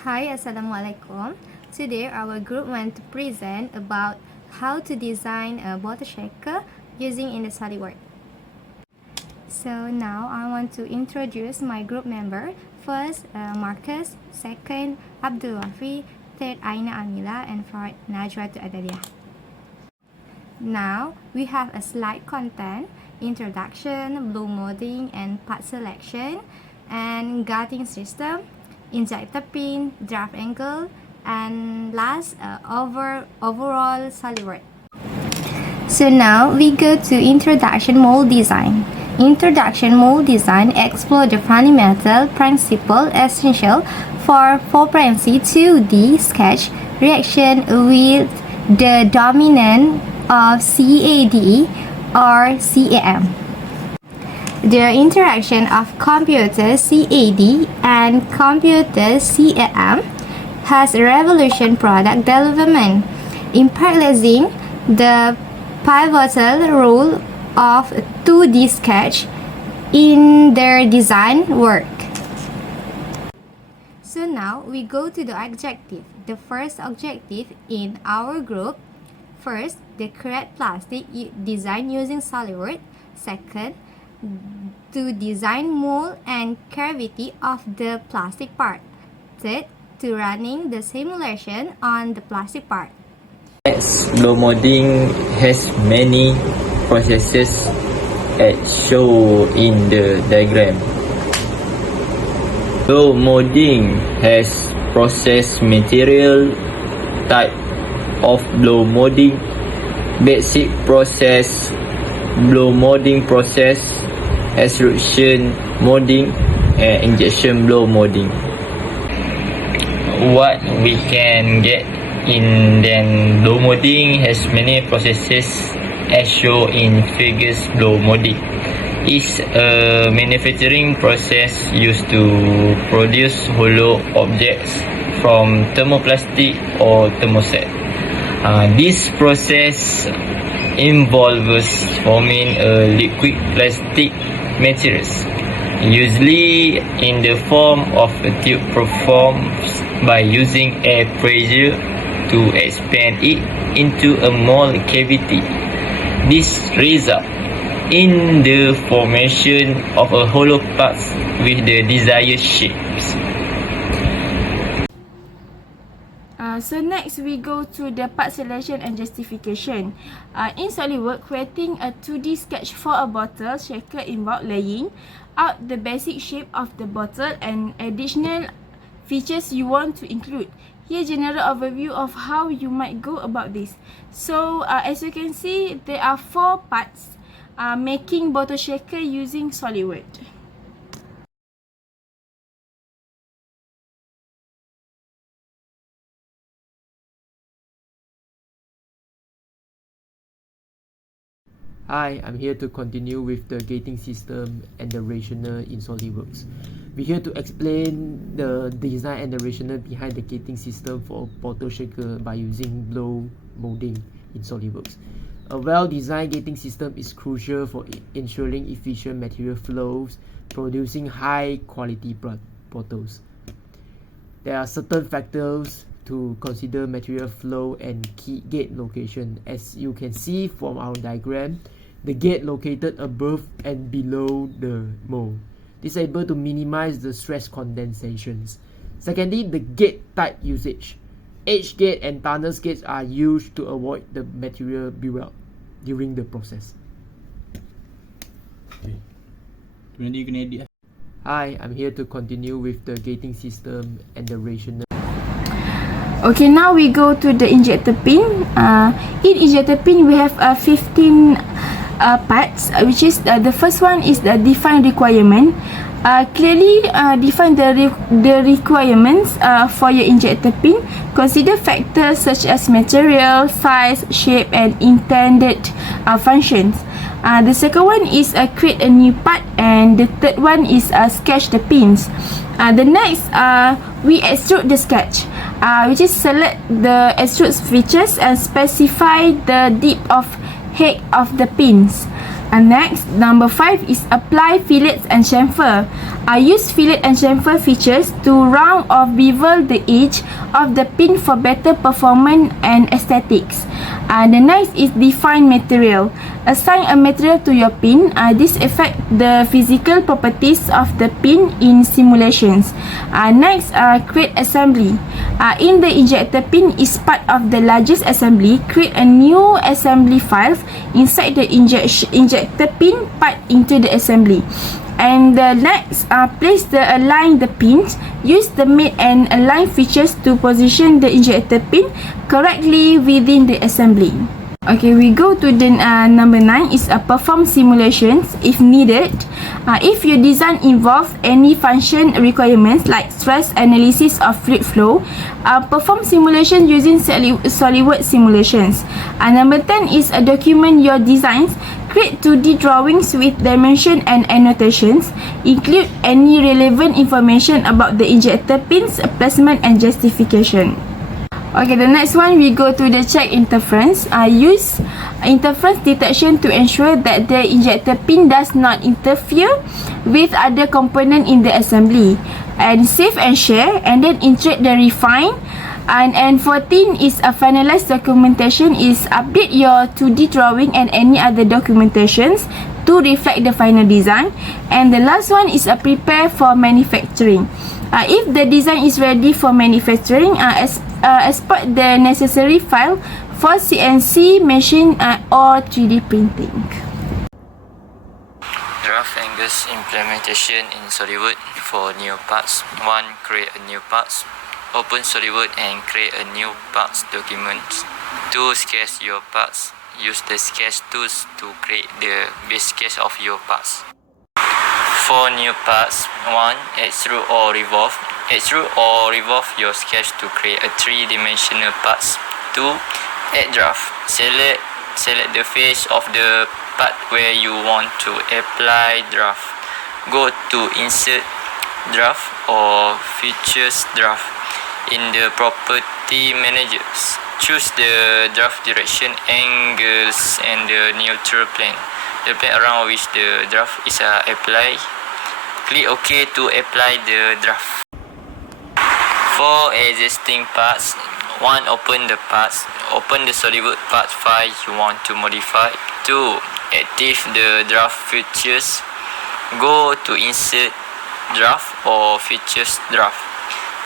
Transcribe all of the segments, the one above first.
Hi, Assalamualaikum. Today our group want to present about how to design a bottle shaker using in the SolidWorks. So now I want to introduce my group member. First, Marcus. Second, Abdul Wafi. Third, Aina Amila. And fourth, Najwa Adalia. Now we have a slide content, introduction, blow molding and part selection, and guarding system, injector pin, draft angle, and last overall SolidWorks. So now we go to introduction mold design. Introduction mold design explore the fundamental principle essential for 2D sketch reaction with the dominant of CAD or CAM. The interaction of computer CAD and computer CAM has revolutionized product development, implementing the pivotal role of 2D sketch in their design work. So now we go to the objective. The first objective in our group: first, the create plastic design using SolidWorks. Second, to design mold and cavity of the plastic part. Third, to running the simulation on the plastic part. Blow molding has many processes as shown in the diagram. Blow molding has process material, type of blow molding, basic process, blow molding process, extrusion molding, and injection blow molding. What we can get in then blow molding has many processes as shown in figures. Blow molding is a manufacturing process used to produce hollow objects from thermoplastic or thermoset. This process involves forming a liquid plastic materials, usually in the form of a tube, performed by using air pressure to expand it into a mold cavity. This results in the formation of a hollow parts with the desired shapes. So next we go to the part selection and justification. In SolidWorks, creating a 2D sketch for a bottle shaker involves laying out the basic shape of the bottle and additional features you want to include. Here, general overview of how you might go about this. So as you can see, there are 4 parts making bottle shaker using SolidWorks. Hi, I'm here to continue with the gating system and the rationale in SolidWorks. We're here to explain the design and the rationale behind the gating system for bottle shaker by using blow molding in SolidWorks. A well-designed gating system is crucial for ensuring efficient material flows, producing high-quality bottles. There are certain factors to consider: material flow and key gate location. As you can see from our diagram, the gate located above and below the mold. This is able to minimize the stress condensations. Secondly, the gate type usage. Edge gate and tunnel gates are used to avoid the material build-up during the process. Hi, I'm here to continue with the gating system and the rationale. Okay, now we go to the injector pin. In injector pin, we have 15 parts, which is the first one is the define requirement. Clearly define the requirements for your injector pin. Consider factors such as material, size, shape, and intended functions. The second one is create a new part, and the third one is sketch the pins. The next, we extrude the sketch, which is select the extrude features and specify the depth of head of the pins. And next, number 5 is apply fillets and chamfer. Use fillet and chamfer features to round or bevel the edge of the pin for better performance and aesthetics. The next is define material. Assign a material to your pin. This affects the physical properties of the pin in simulations. Next, create assembly. In the injector pin is part of the largest assembly. Create a new assembly file inside the injector pin part into the assembly. And next, place align the pins. Use the mate and align features to position the injector pin correctly within the assembly. Okay, we go to the number 9 is perform simulations if needed. If your design involves any function requirements like stress analysis of fluid flow, perform simulation using SolidWorks simulations. Number 10 is document your designs. Create 2D drawings with dimension and annotations. Include any relevant information about the injector pins, placement and justification. Okay, the next one we go to the check interference. Use interference detection to ensure that the injector pin does not interfere with other component in the assembly. And save and share, and then iterate the refine. And 14 is a finalized documentation is update your 2D drawing and any other documentations to reflect the final design. And the last one is a prepare for manufacturing. If the design is ready for manufacturing, export the necessary file for CNC machine or 3D printing. Draft angles implementation in SolidWorks for new parts. 1. Create a new parts. Open SolidWorks and create a new parts document. 2. Sketch your parts. Use the sketch tools to create the base sketch of your parts. 4 new parts. 1. Extrude or revolve. Extrude or revolve your sketch to create a 3-dimensional parts. 2. Add draft. Select the face of the part where you want to apply draft. Go to insert draft or features draft. In the property managers, choose the draft direction, angles and the neutral plane. The plane around which the draft is applied. Click OK to apply the draft. For existing parts, 1. Open the parts. Open the SolidWorks parts file you want to modify. 2. Active the draft features. Go to insert draft or features draft.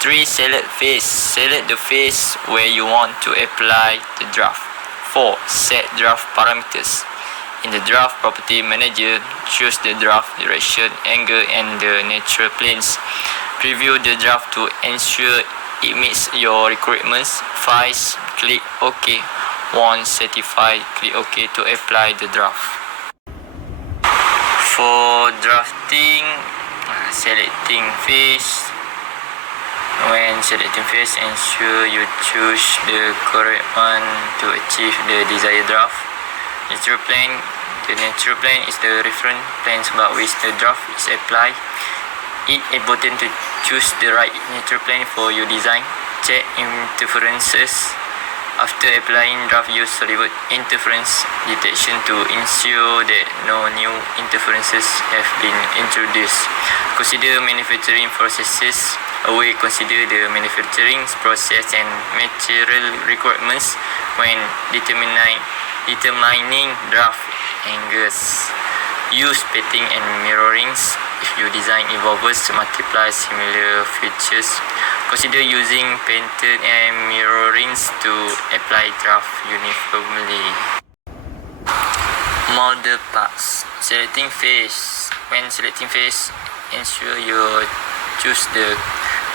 3. Select face. Select the face where you want to apply the draft. 4. Set draft parameters. In the draft property manager, choose the draft direction, angle and the natural planes. Preview the draft to ensure it meets your requirements. 5. Click OK. Once certified, click OK to apply the draft. For drafting, selecting face. When selecting face, ensure you choose the correct one to achieve the desired draft. Natural plane. The natural plane is the reference plane about which the draft is applied. It's important to choose the right natural plane for your design. Check interferences. After applying draft, use SolidWorks interference detection to ensure that no new interferences have been introduced. Consider manufacturing processes. Consider the manufacturing process and material requirements when determining draft angles. Use painting and mirrorings if your design involves multiple similar features. Consider using painted and mirrorings to apply draft uniformly. Model parts. Selecting face. When selecting face, ensure you choose the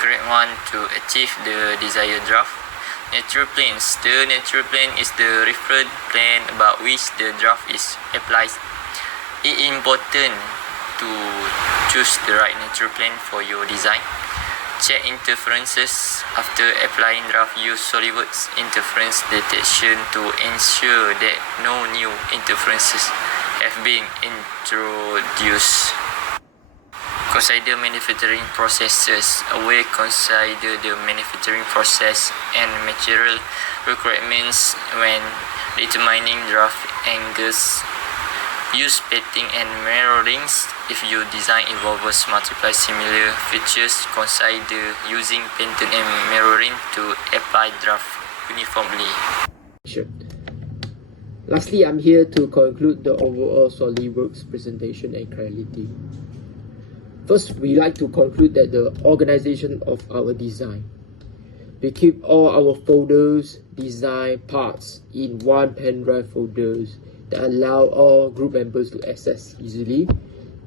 correct one to achieve the desired draft. Natural planes. The natural plane is the reference plane about which the draft is applied. It's important to choose the right natural plane for your design. Check interferences. After applying draft, use SolidWorks interference detection to ensure that no new interferences have been introduced. Consider manufacturing processes. Consider the manufacturing process and material requirements when determining draft angles. Use painting and mirrorings if your design involves multiple similar features. Consider using painting and mirroring to apply draft uniformly. Sure. Lastly, I'm here to conclude the overall SolidWorks presentation and clarity. First, we like to conclude that the organization of our design. We keep all our folders, design parts in one pen drive folders that allow all group members to access easily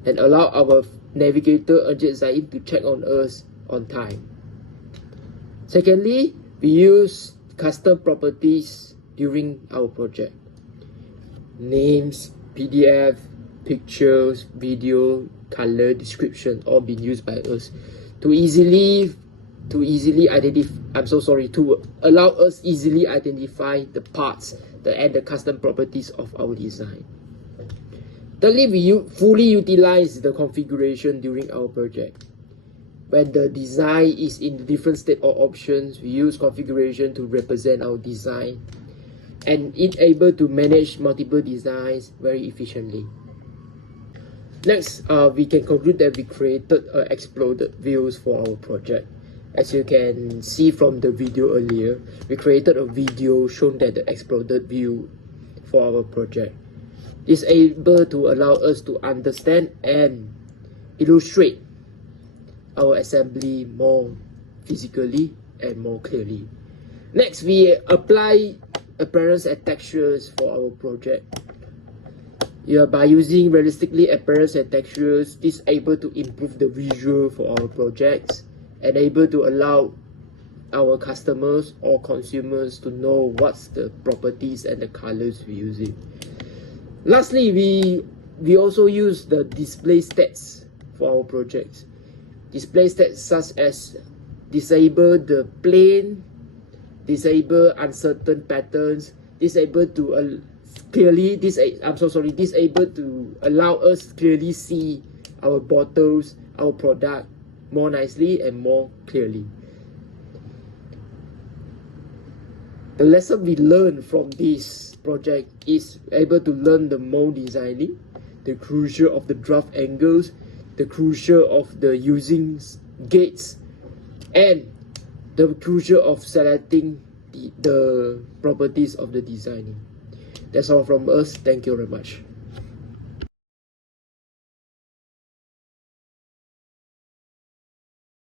and allow our navigator Ejit Zain to check on us on time. Secondly, we use custom properties during our project. Names, PDF, pictures, video, color, description all being used by us to allow us easily identify the parts and the custom properties of our design. Thirdly, we fully utilize the configuration during our project. When the design is in the different state or options, we use configuration to represent our design and it able to manage multiple designs very efficiently. Next, we can conclude that we created exploded views for our project. As you can see from the video earlier, we created a video showing that the exploded view for our project is able to allow us to understand and illustrate our assembly more physically and more clearly. Next, we apply appearance and textures for our project. By using realistically appearance and textures, this is able to improve the visual for our projects and able to allow our customers or consumers to know what's the properties and the colors we're using. Lastly, we also use the display stats for our projects. Display stats such as disable the plain, disable uncertain patterns, disable to allow us clearly see our bottles, our product more nicely and more clearly. The lesson we learned from this project is able to learn the mold designing, the crucial of the draft angles, the crucial of the using gates, and the crucial of selecting the properties of the designing. That's all from us. Thank you very much.